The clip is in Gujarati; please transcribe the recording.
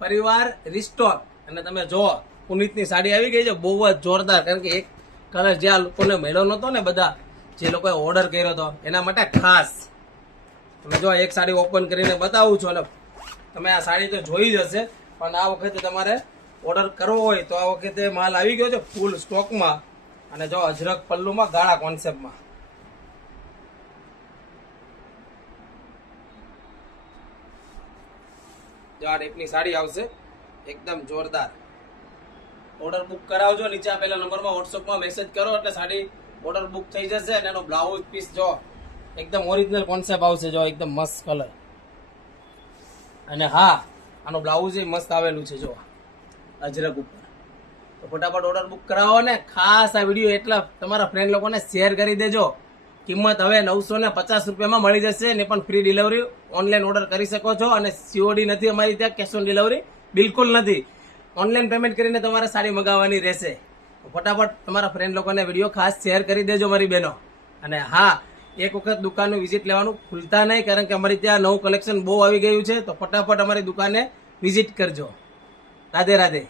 પરિવાર રિસ્ટોક અને તમે જો પુનિતની સાડી આવી ગઈ છે બહુ જ જોરદાર, કારણ કે એક કલર જે આ લોકોને મળ્યો નતો ને, બધા જે લોકોએ ઓર્ડર કર્યો હતો એના માટે ખાસ તમે જો એક સાડી ઓપન કરીને બતાવું છું. અને તમે આ સાડી તો જોઈ જ હશે, પણ આ વખતે તમારે ઓર્ડર કરવો હોય તો આ વખતે માલ આવી ગયો છે ફૂલ સ્ટોકમાં. અને જો અજરક પલ્લુમાં ગાળા કોન્સેપ્ટમાં જો આ ટાઈપની સાડી આવશે એકદમ જોરદાર. ઓર્ડર બુક કરાવજો, નીચે આપેલા નંબરમાં વોટ્સઅપમાં મેસેજ કરો એટલે સાડી ઓર્ડર બુક થઈ જશે. અને એનો બ્લાઉઝ પીસ જો એકદમ ઓરિજિનલ કોન્સેપ્ટ આવશે, જો એકદમ મસ્ત કલર. અને હા, આનો બ્લાઉઝ એ મસ્ત આવેલું છે જો અજરક ઉપર. તો ફટાફટ ઓર્ડર બુક કરાવો ને ખાસ આ વિડીયો એટલા તમારા ફ્રેન્ડ લોકોને શેર કરી દેજો. કિંમત હવે 950 રૂપિયામાં મળી જશે ને પણ ફ્રી ડિલિવરી ઓનલાઈન ઓર્ડર કરી શકો છો. અને સીઓડી નથી અમારી ત્યાં, કેશ ઓન ડિલિવરી બિલકુલ નથી. ઓનલાઈન પેમેન્ટ કરીને તમારે સાડી મગાવવાની રહેશે. ફટાફટ તમારા ફ્રેન્ડ લોકોને વિડીયો ખાસ શેર કરી દેજો મારી બહેનો. અને હા, એક વખત દુકાનનું વિઝિટ લેવાનું ભૂલતા નહીં, કારણ કે અમારી ત્યાં નવું કલેક્શન બહુ આવી ગયું છે. તો ફટાફટ અમારી દુકાને વિઝિટ કરજો. રાધે રાધે.